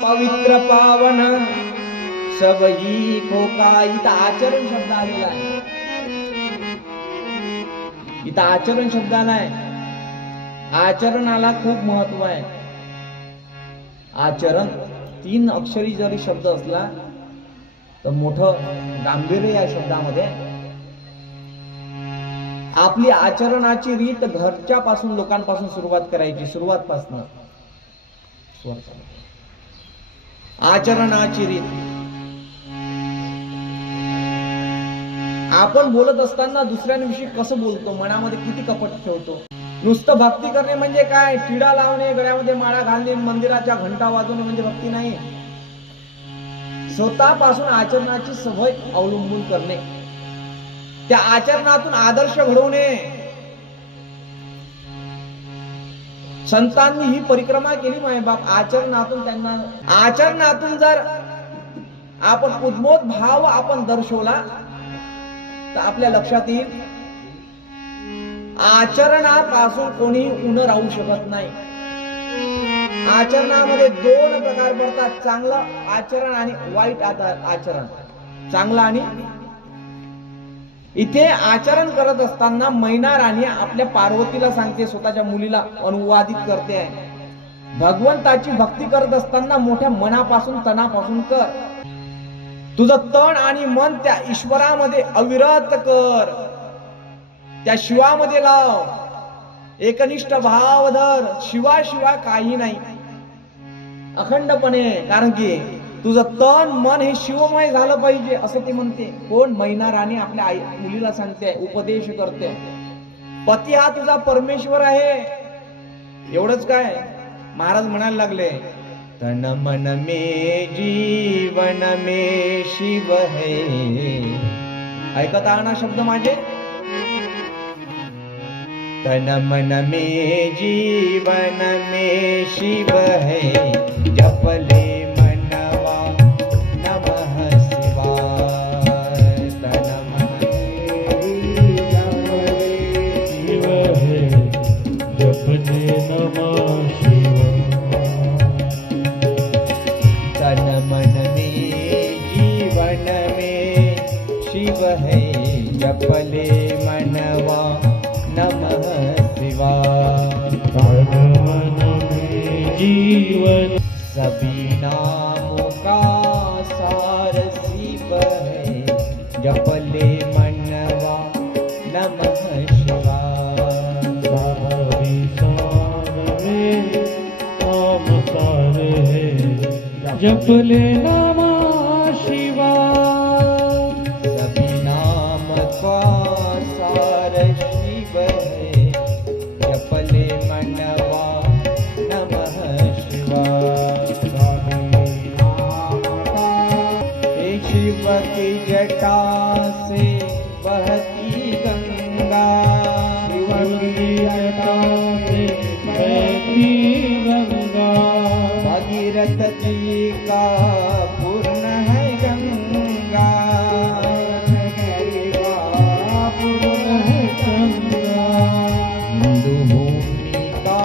पवित्र पावन सबही खोका. इथं आचरण शब्द आलेला आहे. इथं आचरण शब्द आलाय. आचरणाला खूप महत्व आहे. आचरण 3 अक्षरी जरी शब्द असला तर मोठं गांभीर्य या शब्दामध्ये. आपली आचरणाची रीत घरच्या पासून लोकांपासून सुरुवात करायची. सुरुवातपासून आचरणाची रीत. आपण बोलत असताना दुसऱ्यांविषयी कसं बोलतो, मनामध्ये किती कपट ठेवतो. नुसतं भक्ती करणे म्हणजे काय? टिळा लावणे, गळ्यामध्ये माळा घालणे, मंदिराच्या घंटा वाजवणे म्हणजे भक्ती नाही. स्वतःपासून आचरणाची सवय अवलंबून करणे, त्या आचरणातून आदर्श घडवणे. संतांनी ही परिक्रमा केली मायबाप आचरणातून. त्यांना आचरणातून जर आपण उद्मोद भाव आपण दर्शवला तर आपल्या लक्षात येईल आचरणापासून कोणी उन राहू शकत नाही. आचरणामध्ये 2 प्रकार पडतात, चांगलं आचरण आणि वाईट आचरण. चांगलं आणि इथे आचरण करत असताना मैना राणी आपल्या पार्वतीला सांगते, स्वतःच्या मुलीला अनुवादित करते आहे, भगवंताची भक्ती करत असताना मोठ्या मनापासून तनापासून कर. तुझं तन आणि मन त्या ईश्वरामध्ये अविरत कर, त्या शिवामध्ये लाव, एकनिष्ठ भाव धर. शिवाशिवाय काही नाही अखंडपणे. कारण की तुझं तन मन हे शिवमय झालं पाहिजे असं ते म्हणते. कोण? मैना राणी आपल्या आई मुलीला सांगते, उपदेश करते. पती हा तुझा परमेश्वर आहे. एवढंच काय महाराज म्हणायला लागले, तन मन में जीवन में शिव है. ऐकत आहा ना शब्द माझे? तन मन में जीवन में शिव है, जपले मनवा नमः शिवाय. तन मन में शिव है, जपले नमः शिवाय. तन मन में जीवन में शिव है, जपले मनवा नमः शिवाय. तन मन में जीवन सभी नामों का सार शिव है, जपले मनवा नमः शिवाय. सभी सार में नाम सार है, जपले नमः शिवाय. सभी नाम का सार शिव है, जपले मनवा नमः शिवाय. शिव की जटा से बहती गंगा, शिव की जटा से बहती गंगा, भगीरथ जी का पूर्ण है गंगा, पूर्ण है गंगा. हिंदू भूमि का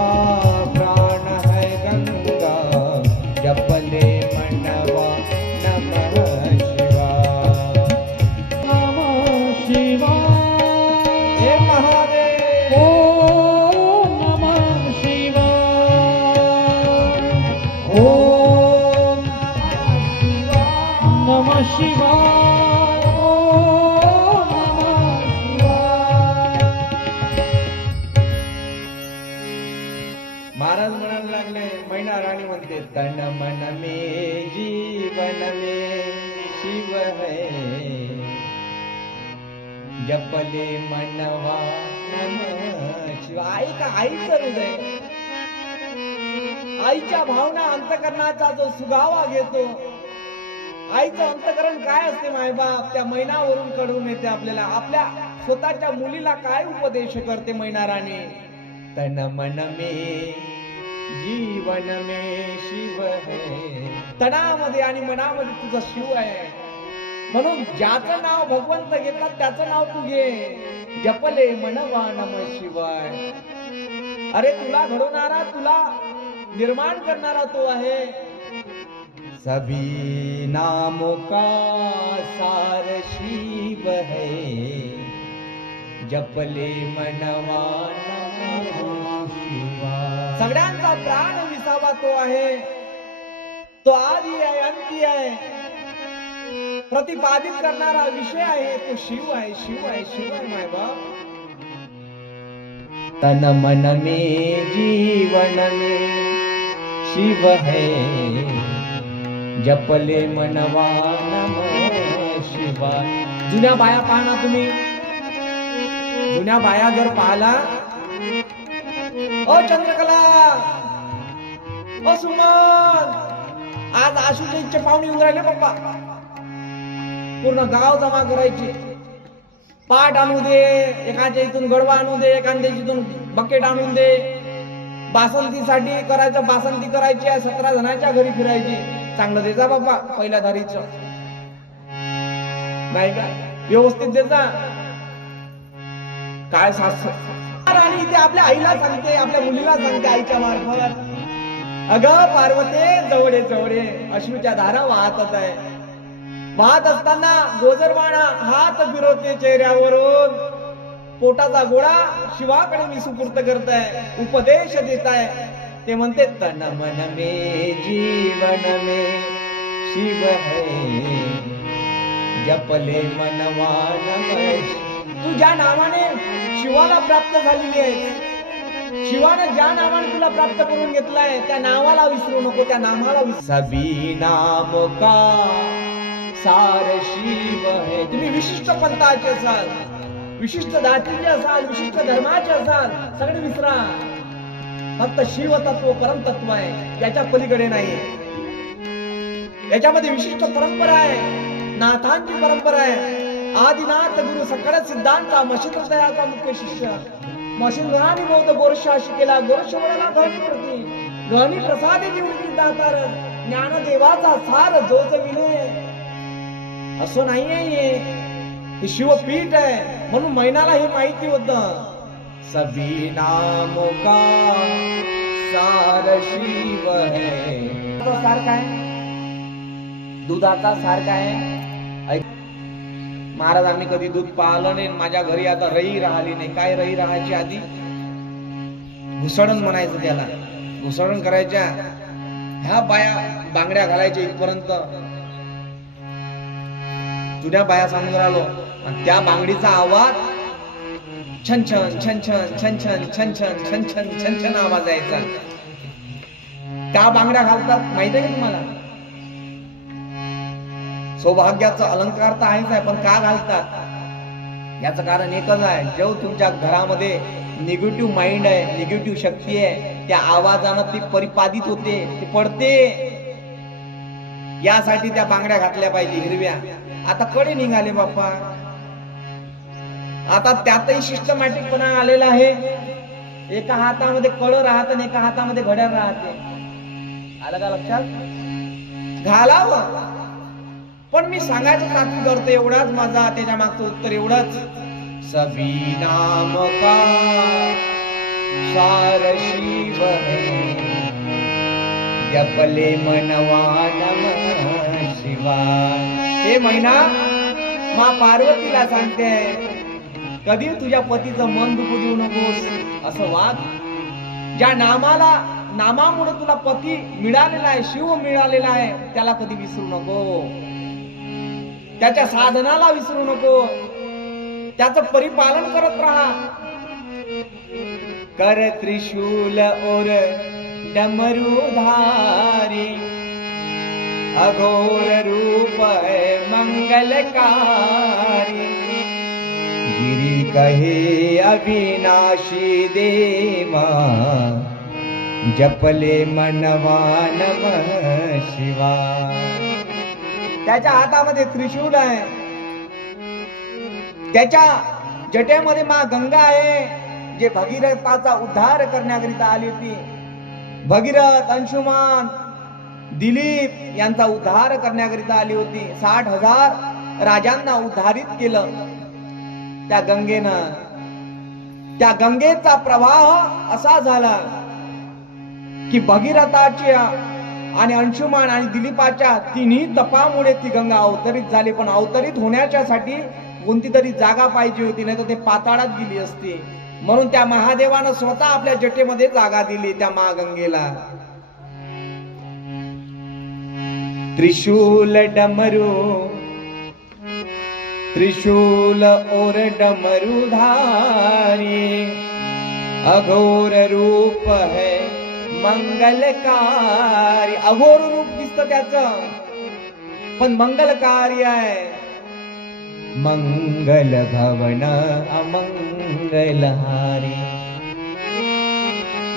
प्राण है गंगा, जपले मनवा नमः शिवाय. नमः शिवाय. हे महादेव. ओम नमः शिवाय. ओम नमः शिवाय. ओम नमः शिवाय. महाराज म्हणायला लागले, मैना राणी म्हणते, तन मन में जीवन में शिव है, जपले मनवा नमः शिवाय. आई का आईचं हृदय, आईच्या भावना अंतकरणाचा जो सुगावा घेतो. आईचं अंतकरण काय असते मायबाप? त्या मैनावरून कळून येते आपल्याला. आपल्या स्वतःच्या मुलीला काय उपदेश करते मैना राणी? तन मन में जीवन में शिव है. तनामध्ये आणि मनामध्ये तुझा शिव आहे. म्हणून ज्याचं नाव भगवंत घेतात त्याचं नाव तू घे. जपले मनवा नमः शिवाय. अरे तुला घडवणारा, तुला निर्माण करणारा तो आहे. सभी नामों का सार शिव है, जपले मनवा नमः शिवाय. सगळ्यांचा प्राण विसावा तो आहे, तो आदि आहे, अंती आहे, प्रतिपादित करणारा विषय आहे तो शिव आहे. शिव आहे, शिव आहे माय बाप. तन मन में जीवन में शिव है, जपले मनवा नमः शिवाय. जुन्या बाया पाहना तुम्ही, जुन्या बाया जर पाहला, ओ चंद्रकला, ओ सुमन, आज आशुचे पाहुणे येऊन राहिले पप्पा. पूर्ण गाव जमा करायची, पाट आणू दे, एकाच्या इथून गडवा आणू दे, एखाद्या इथून बकेट आणून दे, बासंतीसाठी करायचं, बासंती करायची आहे, 17 जणांच्या घरी फिरायची. चांगलं देजा बाबा, पहिल्या धारीच नाही का, व्यवस्थित देजा. काय सास आणि ते आपल्या आईला सांगते, आपल्या मुलीला सांगते आईच्या मार्फत, अगं पार्वते, जवळे जवळे अश्रूच्या धारा वाहतच आहे. वाहत असताना गोजरवाणा हात फिरवते चेहऱ्यावरून, पोटाचा गोळा शिवाकडे मी सुपूर्त करताय, उपदेश देताय. ते म्हणते तन मन में जीवन में शिव है, जपले मनवा नमः. तू ज्या नावाने शिवाला प्राप्त झालेली आहे, शिवानं ज्या नावाने तुला प्राप्त करून घेतलाय, त्या नावाला विसरू नको, त्या नामाला सभी नाम का सार शिव है. तुम्ही विशिष्ट पंथाचे असाल, विशिष्ट जातीचे असाल, विशिष्ट धर्माचे असाल, सगळे विसरा. फक्त शिव तत्व परम तत्व आहे, त्याच्या पलीकडे नाही. याच्यामध्ये विशिष्ट परंपरा आहे, नाथांची परंपरा आहे. आदिनाथ गुरु सकळ सिद्धांचा मशीन तयाचा मुख्य शिष्य मशीनराणी बौद्ध गोरशा शिकेला, गोरश वळला गहनी प्रती, गहनी प्रसादे जीवनी दातार, ज्ञानदेवाचा सार जोजविले. असं नाहीये, हे शिवपीठ आहे. म्हणून मैनाला हे माहिती होतं, सभी नामों का सार शिव है. सार काय, दुधाचा सार काय. महाराज आम्ही कधी दूध पाहिलं नाही, माझ्या घरी आता रई राहिली नाही. काय रई राहायची आधी, घुसळण म्हणायचं त्याला, घुसळण करायच्या. ह्या बाया बांगड्या घालायच्या इथपर्यंत, जुन्या बाया सांगून राहिलो. आणि त्या बांगडीचा आवाज छन छन छन छन छन छन छन छन छन छन छन छन आवाज यायचा. त्या बांगड्या घालतात माहिती आहे का तुम्हाला. सौभाग्याचा अलंकार तर आहेच आहे, पण का घालतात याचं कारण एकच आहे, जेव्हा तुमच्या घरामध्ये निगेटिव्ह माइंड आहे, निगेटिव्ह शक्ती आहे, त्या आवाजानं ती परिपादित होते, ती पडते. यासाठी त्या बांगड्या घातल्या पाहिजे हिरव्या. आता कडे निघाले बाप्पा, आता त्यातही सिस्टमॅटिक पणा आलेला आहे. एका हातामध्ये कळ राहत आणि एका हातामध्ये घड्याळ राहते. आलं का लक्षात, घालावं. पण मी सांगायचं तात्विक करतो एवढाच माझा, त्याच्या मागचं उत्तर एवढंच, सभी नाम का सार शिव है, जपले मनवा नमः शिवाय. हे महिना मा पार्वतीला सांगते, कधी तुझ्या पतीचं मन दुखू देऊ नकोस, असं वाग. ज्या नामामुळे तुला पती मिळालेला आहे, शिव मिळालेला आहे, त्याला कधी विसरू नको. त्याच्या साधनाला विसरू नको, त्याचं परिपालन करत राहा. कर त्रिशूल और डमरूधारी, अघोर रूप है मंगलकारी. गिरी कहे अविनाशी देवा, जपले मनवा नमः शिवाय. त्याच्या हातामध्ये त्रिशूल आहे, त्याच्या जटेमध्ये माँ गंगा आहे, जे भगीरथाचा उद्धार करण्याकरिता आली होती. भगीरथ, अंशुमान, दिलीप यांचा उद्धार करण्याकरिता आली होती. 60,000 राजांना उद्धारित केलं त्या गंगेनं. त्या गंगेचा प्रवाह असा झाला की भगीरथाच्या आणि अंशुमान आणि दिलीपाच्या तिन्ही तपामुळे ती गंगा अवतरित झाली. पण अवतरित होण्याच्यासाठी कोणती तरी जागा पाहिजे होती, नाही तर ते पाताळात गेली असती. म्हणून त्या महादेवानं स्वतः आपल्या जटेमध्ये जागा दिली त्या महागंगेला. त्रिशूल डमरू, त्रिशूल और डमरू धारी, अघोर रूप है मंगलकारी. अघोर रूप दिसतं त्याचं, पण मंगलकारी आहे. मंगल भवन अमंगलहारी,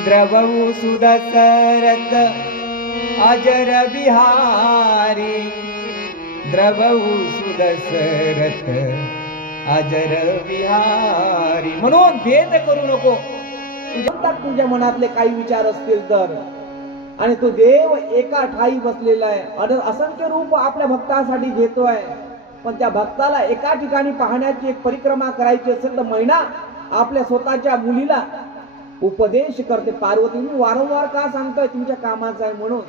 द्रवऊ सुदशरथ अजर बिहारी, द्रवऊ सुदशरथ अजर बिहारी. म्हणून भेद करू नको. तुझ्या मनातले काही विचार असतील तर, आणि तो देव एका ठाई बसलेला आहे आणि असंख्य रूप आपल्या भक्तासाठी घेतोय. पण त्या भक्ताला एका ठिकाणी पाहण्याची एक परिक्रमा करायची असेल तर मैना आपल्या स्वतःच्या मुलीला उपदेश करते. पार्वती, मी वारंवार का सांगतोय, तुमच्या कामाचा आहे म्हणून.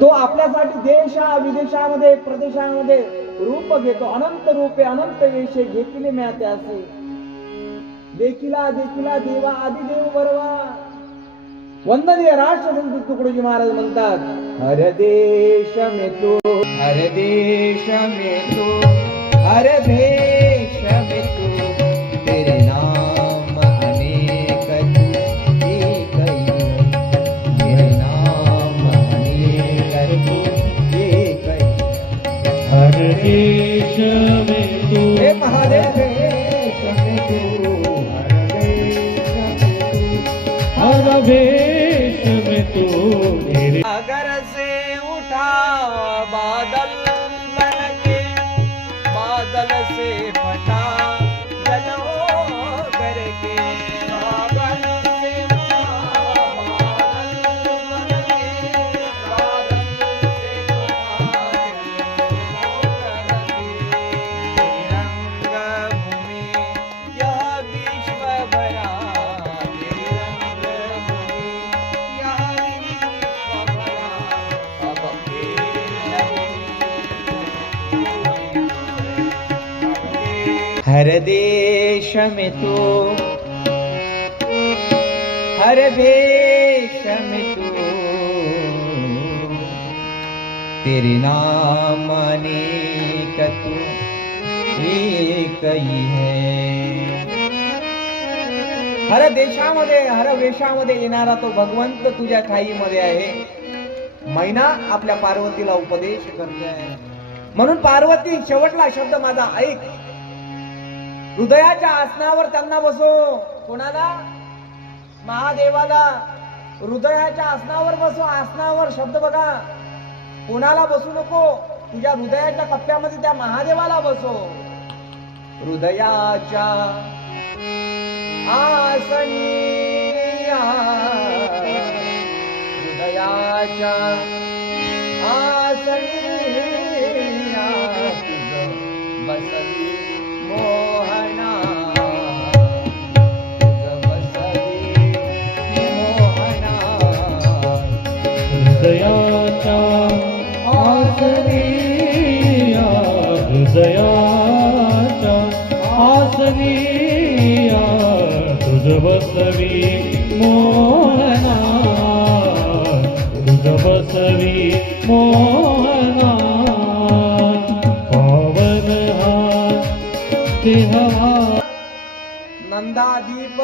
तो आपल्यासाठी देशा विदेशामध्ये प्रदेशामध्ये रूप घेतो. अनंत रूपे अनंत वेशे घेतले म्या त्यासे, देखिला देखिला देवा आदिदेव बरवा. वंदनीय राष्ट्रसंत तुकडोजी महाराज म्हणतात, हर देश में तो, हर देश में तो, हर भेष में तो, तेरे नाम अनेक तू एक ही, तेरे नाम अनेक तू एक ही. हर देश में तू, हे महादेव हर भेष में तू मेरे. अगर से उठा बादल बनके, बादल से फटा जल हो करके, बादल से उठा बादल बनके, बादल से फटा जल हो करके, रंग भूमि यह विश्व भरा, हर देश में तू, हर भेष में तू, तेरे नाम अनेक तू एक ही है. हर देशामध्ये हर वेशामध्ये येणारा तो भगवंत तुझ्या ठाईमध्ये आहे. मैना आपल्या पार्वतीला उपदेश करते आहे. म्हणून पार्वती, शेवटला शब्द माझा ऐक. हृदयाच्या आसनावर त्यांना बसव. कोणाला? महादेवाला. हृदयाच्या आसनावर बसव. आसनावर शब्द बघा, कोणाला बसू नको. तुझ्या हृदयाच्या कप्प्यामध्ये त्या महादेवाला बसव. हृदयाच्या आसनी, हृदयाच्या आसनी बसवी मोहना, बसवी मोहना. हृदयाच्या आसनी, हृदयाच्या आसनी तुझ बसवी मोहना, तुझ बसवी मोहना. पावन हा देहा. नंदादीप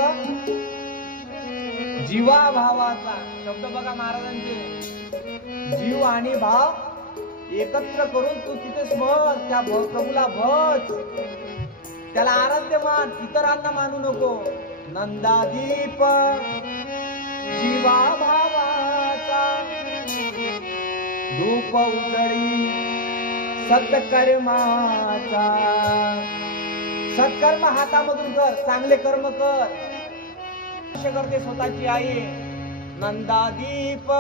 जीवा भावाचा शब्द बघा महाराजांचे. जीव आणि भाव एकत्र करून तू तिथे स्मर, त्या प्रभूला भज, त्याला आराध्य मान, इतरांना मानू नको. नंदादीप जीवा भावाचा, धूप उजळी सत्कर्माचा. सत्कर्म हातामधून कर, चांगले कर्म कर. करते स्वतःची आई. नंदादीप,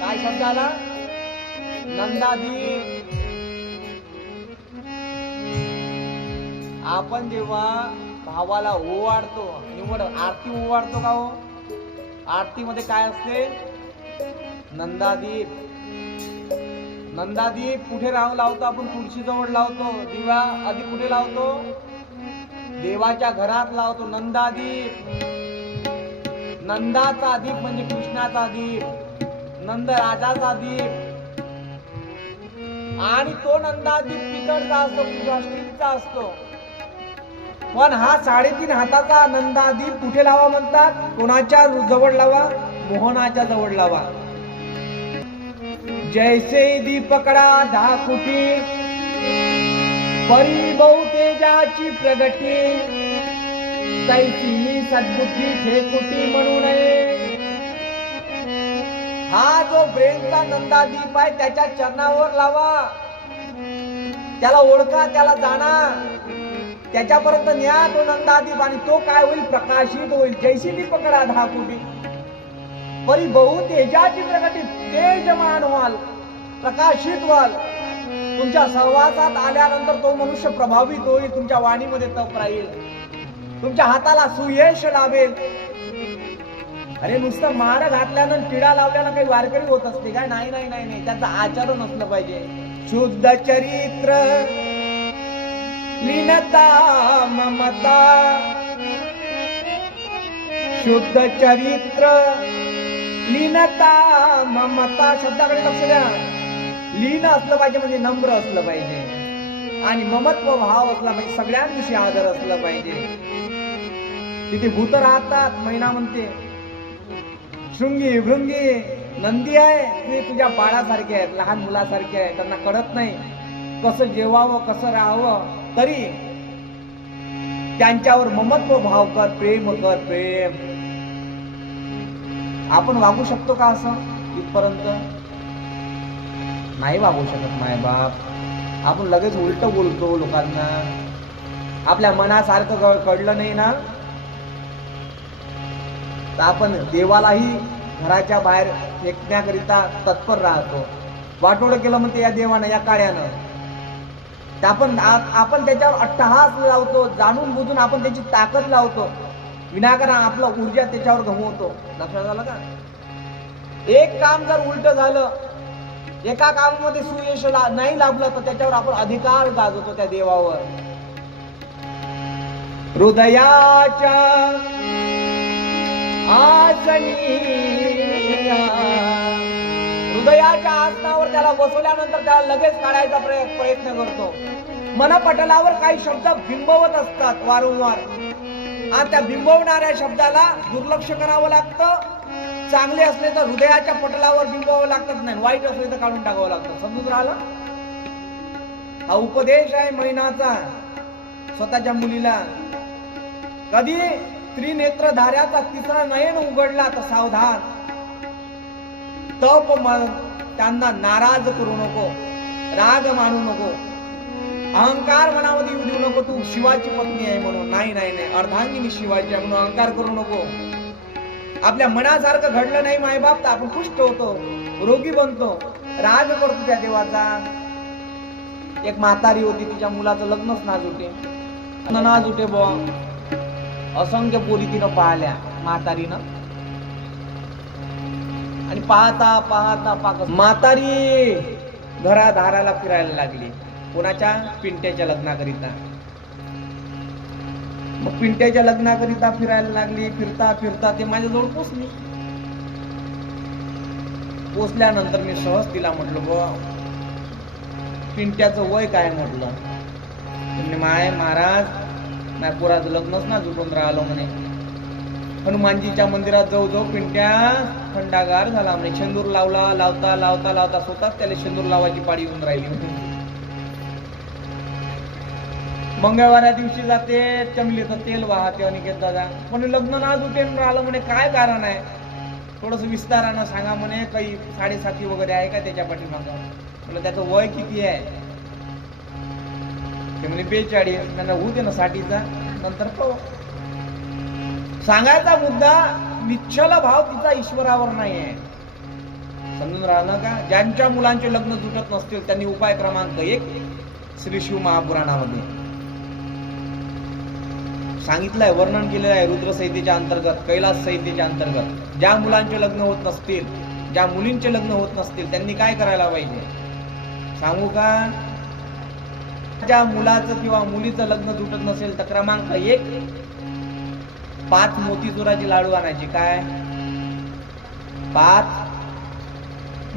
काय शब्द आला? नंदादीप. आपण जेव्हा भावाला ओवाळतो, निवड आरती ओवाळतो का हो? आरतीमध्ये काय असते? नंदादीप. नंदादीप कुठे लावतो आपण? तुळशी जवळ लावतो. दिवा आधी कुठे लावतो? देवाच्या घरात लावतो. नंदादीप. नंदाचा दीप म्हणजे कृष्णाचा दीप, नंद राजाचा दीप. आणि तो नंदादीप पितळचा असतो, स्टीलचा असतो. पण हा 3.5 हाताचा नंदादीप कुठे लावा म्हणतात? कोणाच्या जवळ लावा? मोहनाच्या जवळ लावा. जैसे दीपकडा 10 कोटी, परी बहु तेजाची प्रगती, तैसी सद्बुद्धी ठेकुटी म्हणू नये. हा जो ब्रेनचा नंदादीप आहे त्याच्या चरणावर लावा. त्याला ओळखा, त्याला जाणा, त्याच्यापर्यंत न्या तो नंदादीप. आणि तो काय होईल? प्रकाशित होईल. जैसी दीपकडा 10 कोटी, परी बहु तेजाची प्रगती, तेजमान व्हाल, प्रकाशित व्हाल. तुमच्या सहवासात आल्यानंतर तो मनुष्य प्रभावित होईल. तुमच्या वाणीमध्ये तप राहील, तुमच्या हाताला सुयश लाभेल. अरे नुसतं माळ घातल्यानं टिळा लावल्यानं काही वारकरी होत असते काय? नाही नाही नाही नाही, त्याचं आचरण असलं पाहिजे. शुद्ध चरित्र, लीनता ममता. शुद्ध चरित्र, लीनता ममता. शब्दाकडे लक्ष द्या. लीन असलं पाहिजे म्हणजे नम्र असलं पाहिजे, आणि ममत्व भाव असला पाहिजे, सगळ्यांविषयी आदर असलं पाहिजे. तिथे भूत राहतात. महिना म्हणते शृंगी भृंगी नंदी आहे, ते तुझ्या बाळासारखे आहेत, लहान मुलासारखे आहेत. त्यांना कळत नाही कसं जेवावं, कसं राहावं. तरी त्यांच्यावर ममत्व भाव कर, प्रेम कर, प्रेम. आपण वागू शकतो का असं? इथपर्यंत नाही वागू शकत माय बाप. आपण लगेच उलट बोलतो लोकांना. आपल्या मनासारखं कळलं नाही ना तर आपण देवालाही घराच्या बाहेर फेकण्याकरिता तत्पर राहतो. वाटोळं केलं म्हणते या देवानं, या काळ्यानं. आपण त्याच्यावर अट्टहास लावतो, जाणून बुजून आपण त्याची ताकद लावतो, विनाकारण आपलं ऊर्जा त्याच्यावर गमवतो. लक्षात आलं का? एक काम जर उलट झालं, एका कामामध्ये सुयश नाही लाभलं तर त्याच्यावर आपण अधिकार गाजवतो त्या देवावर. हृदयाच्या आसनी, हृदयाच्या आसनावर त्याला बसवल्यानंतर त्याला लगेच काढायचा प्रयत्न करतो. मनपटलावर काही शब्द बिंबवत असतात वारंवार, आणि त्या बिंबवणाऱ्या शब्दाला दुर्लक्ष करावं लागतं. चांगले असले तर हृदयाच्या पटलावर बिंबवावं लागतात, नाही वाईट असले तर काढून टाकावं लागतं. समजून राहिलं? हा उपदेश आहे महिनाचा स्वतःच्या मुलीला. कधी त्रिनेत्रधाऱ्याचा 3रा नयन उघडला तर सावधान. तप त्यांना नाराज करू नको, राग मानू नको, अहंकार मनामध्ये येऊ देऊ नको. तू शिवाची पत्नी आहे म्हणून. नाही नाही नाही, अर्धांगिनी शिवाची आहे म्हणून अहंकार करू नको. आपल्या मनासारखं घडलं नाही मायबाप तर आपण पुष्ट होतो, रोगी बनतो, राग करतो त्या देवाचा. एक म्हातारी होती, तिच्या मुलाचं लग्नच नाच उठे बुवा. असंख्य पोरी तिनं पाहिल्या म्हातारीनं, आणि पाहता पाहता म्हातारी घरादाराला फिरायला लागली. कोणाच्या? पिंट्याच्या लग्नाकरिता. मग पिंट्याच्या लग्नाकरिता फिरायला लागली. फिरता फिरता ते माझ्याजवळ पोचली. पोचल्यानंतर मी सहज तिला म्हटलं, बुवा पिंट्याचं वय काय म्हटलं. तुम्ही माय महाराज नाही पोराचं लग्नच ना जुटून राहिलो म्हणे. हनुमानजीच्या मंदिरात जाऊ जाऊ पिंट्या थंडागार झाला म्हणे. शेंदूर लावला, लावता लावता लावता स्वतःच त्याला शेंदूर लावायची पाळी येऊन राहिली म्हणे. मंगळवाऱ्या दिवशी जाते, चमलीचं तेल वाहते अनिकेत दादा. पण लग्न ना जुटेन राहिलं म्हणे. काय कारण आहे? थोडस विस्तारानं सांगा म्हणे. काही 7.5 वगैरे आहे का त्याच्या पाठीमागं? म्हटलं त्याचं वय किती आहे? ते म्हणे 42. त्यांना होऊ दे ना 60चा, नंतर पाहू. सांगायचा मुद्दा निश्चल भाव तिचा ईश्वरावर नाही आहे. समजून राहिलं का? ज्यांच्या मुलांचे लग्न जुटत नसतील त्यांनी उपाय क्रमांक 1 श्री शिव महापुराणामध्ये सांगितलंय, वर्णन केलेलं आहे रुद्र संहितेच्या अंतर्गत, कैलास संहितेच्या अंतर्गत. ज्या मुलांचे लग्न होत नसतील, ज्या मुलींचे लग्न होत नसतील, त्यांनी काय करायला पाहिजे सांगू का? ज्या मुलाचं किंवा मुलीचं लग्न जुटत नसेल तर क्रमांक 1, 5 मोतीचुराची लाडू आणायची. काय? 5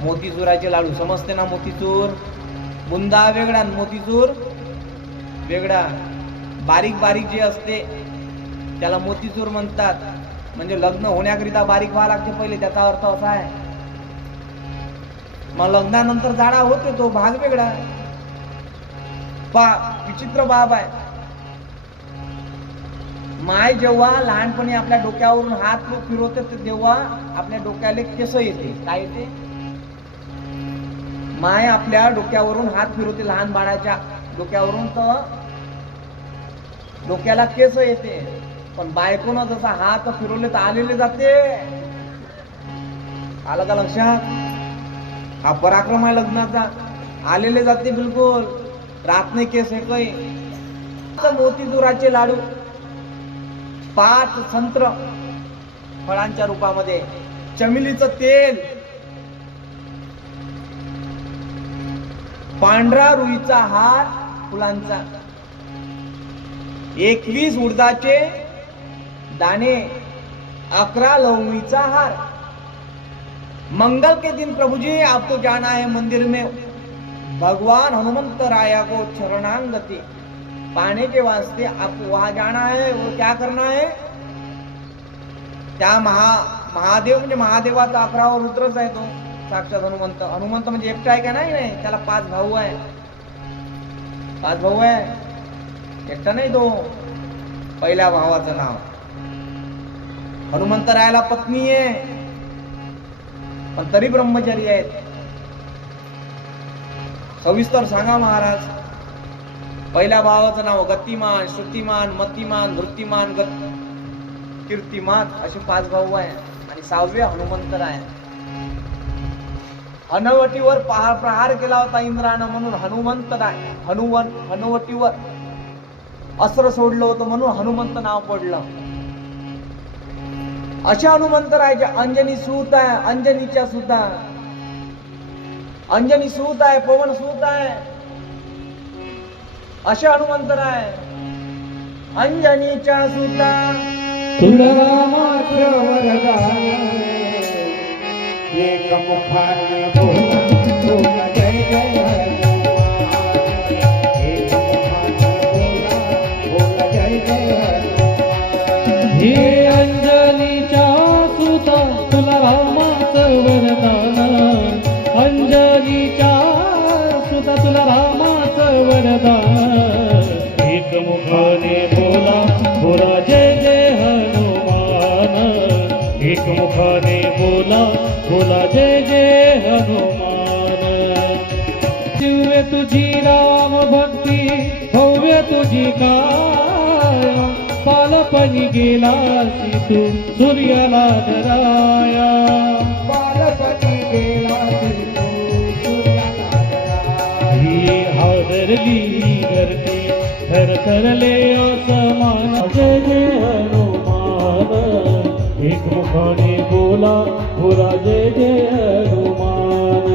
मोतीचुराचे लाडू. समजते ना? मोतीचूर बुंदा वेगळा, मोतीचूर वेगळा. बारीक बारीक जे असते त्याला मोतीचूर म्हणतात. म्हणजे लग्न होण्याकरिता बारीक व्हावं लागते पहिले, त्याचा अर्थ असा आहे. मग लग्नानंतर जाडा होते तो भाग वेगळा. विचित्र बाब आहे. माय जेव्हा लहानपणी आपल्या डोक्यावरून हात फिरवते तेव्हा आपल्या डोक्याला केस येते. काय येते? माय आपल्या डोक्यावरून हात फिरवते, लहान बाळाच्या डोक्यावरून तर डोक्याला केस येते. पण बायकोनं जसा हात फिरवले तर आलेले जाते. आलं का लक्षात? हा पराक्रम आहे लग्नाचा. आलेले जाते बिलकुल, रात नाही केस एकही. मोतीचुराचे लाडू, 5 संत्र फळांच्या रूपामध्ये, चमेलीचं तेल, पांढरा रुईचा हार फुलांचा, 21 उडदाचे दाणे, 11 लवंगीचा हार. मंगल के दिन प्रभु जी आपको जाना है मंदिर में, भगवान हनुमंत राया को शरणागति पाने के वास्ते आपको वहां जाना है. और क्या करना है? त्या महादेव म्हणजे महादेवाचा 11वा रुद्रच आहे तो, साक्षात हनुमंत. हनुमंत म्हणजे एकटा आहे का? नाही, त्याला 5 भाऊ आहे. 5 भाऊ आहे, एकटा नाही तो. पहिल्या भावाचं नाव हनुमंत रायाला पत्नी आहे, पण तरी ब्रह्मचारी आहेत. सविस्तर सांगा महाराज. पहिल्या भावाचं नाव गतिमान, श्रुतिमान, मतिमान, धृतिमान, कीर्तिमान असे 5 भाऊ आहे. आणि 6वे हनुमंतराय. हनुवटीवर प्रहार केला होता इंद्रानं, म्हणून हनुमंतराय. हनुवटीवर अस्त्र सोडलं होतं म्हणून हनुमंत नाव पडलं. अशा हनुमंतरायच्या अंजनी सूत आहे, अंजनीच्या सुता, अंजनी सूत आहे, पवन सूत आहे. अशा हनुमंतराय अंजनीच्या सुता. तुला रामाचं वरदान, एक मुखाने बोला बोला जय जय हनुमान. एक मुखाने बोला बोला जय जय हनुमान. हे अंजनीच्या सुता, तुला रामाचं वरदान. अंजनीच्या सुता, तुला रामाचं वरदान. एक मुखाने बोला बोला जय जय हनुमान. एक मुखाने बोला बोला जय जय हनुमान. दिव्य तुझी राम भक्ती, भव्य तुझी काया. बालपणी गेलासी तू सूर्याला धराया. बालपणी गेलासी तू सूर्याला धराया. ही हादरली धरती, थरथरले आसमान. जय जय हनुमान. एक मुखाने बोला बोला जय जय हनुमान.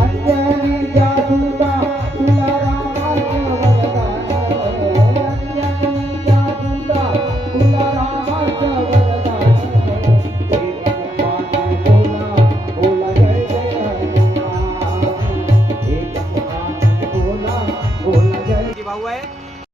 अंजनीच्या सुता, तुला रामाचं वरदान. अंजनीच्या सुता, तुला रामाचं वरदान. एक मुखाने बोला बोला जय जय हनुमान. एक मुखाने बोला बोला जय. भाऊ आहे